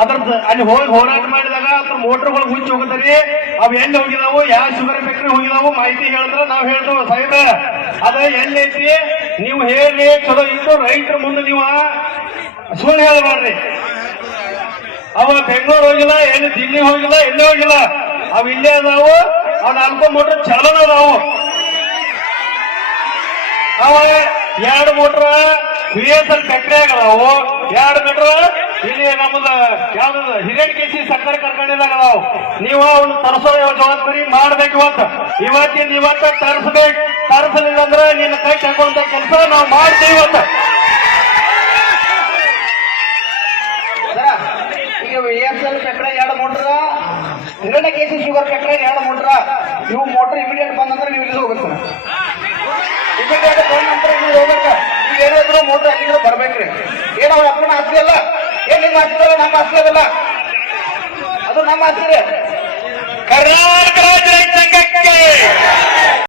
ಅದ್ರದ್ದು ಅಲ್ಲಿ ಹೋಗಿ ಹೋರಾಟ ಮಾಡಿದಾಗ ಅದ್ರ ಮೋಟರ್ಗಳು ಹುಚ್ಚಿ ಹೋಗುತ್ತಾರೆ. ಅವ್ ಎಲ್ಲಿ ಹೋಗಿದಾವು, ಯಾವ ಶುಗರ್ ಫ್ಯಾಕ್ಟ್ರಿ ಹೋಗಿದಾವು ಮಾಹಿತಿ ಹೇಳಿದ್ರ ನಾವ್ ಹೇಳ್ತೇವೆ ಸಾಹೇಬ ಅದ ಎಲ್ಲಿ ಐತಿ ನೀವು ಹೇಳಿ ಚಲೋ ಇದ್ದು ರೈತರ ಮುಂದೆ ನೀವು ಸುಳ್ಳು ಹೇಳಬೇಡ್ರಿ. ಅವ ಬೆಂಗಳೂರು ಹೋಗಿಲ್ಲ, ಎಲ್ಲಿ ದಿಲ್ಲಿ ಹೋಗಿಲ್ಲ, ಎಲ್ಲೇ ಹೋಗಿಲ್ಲ, ಅವ್ ಇಲ್ಲೇ ಅದಾವು. ಅವ್ 4 ಮೋಟರ್ ಚಾಲನ ಅದಾವು. ಅವ 2 ಮೋಟರ್ BSL ಫ್ಯಾಕ್ಟ್ರಿ ಆಗದಾವು, 2 ಮೀಟರ್ ಇಲ್ಲಿ ನಮ್ಮದ ಯಾವ್ದು ಹಿರೇಕೆಸಿ ಸಕ್ಕರೆ ಕಾರ್ಖಾನೆದಾಗ ಅದಾವು. ನೀವು ಅವ್ನು ತರಿಸೋ ಜವಾಬ್ದಾರಿ ಮಾಡ್ಬೇಕು. ಇವತ್ತ ತರಿಸ್ಬೇಕು. ತರಿಸಲಿಲ್ಲ ಅಂದ್ರೆ ನಿನ್ನ ಕೈ ಹಾಕುವಂತ ಕೆಲಸ ನಾವು ಮಾಡ್ತೀವಿ. ಈಗ BSL factory 2 motor, Hiranyakeshi sugar factory 2 motor. ಇವು ಮೋಟರ್ ಇಮಿಡಿಯೇಟ್ ಬಂದಂದ್ರೆ ನೀವು ಇಲ್ಲಿ ಹೋಗುತ್ತೆ. ಇಮಿಡಿಯೇಟ್ ಬಂದ ನಂತರ ಇಲ್ಲಿ ಹೋಗ್ಬೇಕ. ಈಗ ಏನಾದ್ರು ಮೋಟರ್ ಅಲ್ಲಿಂದ ಬರ್ಬೇಕ್ರಿ. ಏನೋ ಅಪ್ಪನ ಆಸ್ತಿ ಅಲ್ಲ, ಏನ್ ನಿಮ್ಮ ಆಸ್ತಿ ಅಲ್ಲ, ನಮ್ಮ ಆಸ್ತಿ ಅದಲ್ಲ, ಅದು ನಮ್ಮ ಆಸ್ತಿ ರೀ. ಕರ್ನಾಟಕ ರಾಜ್ಯ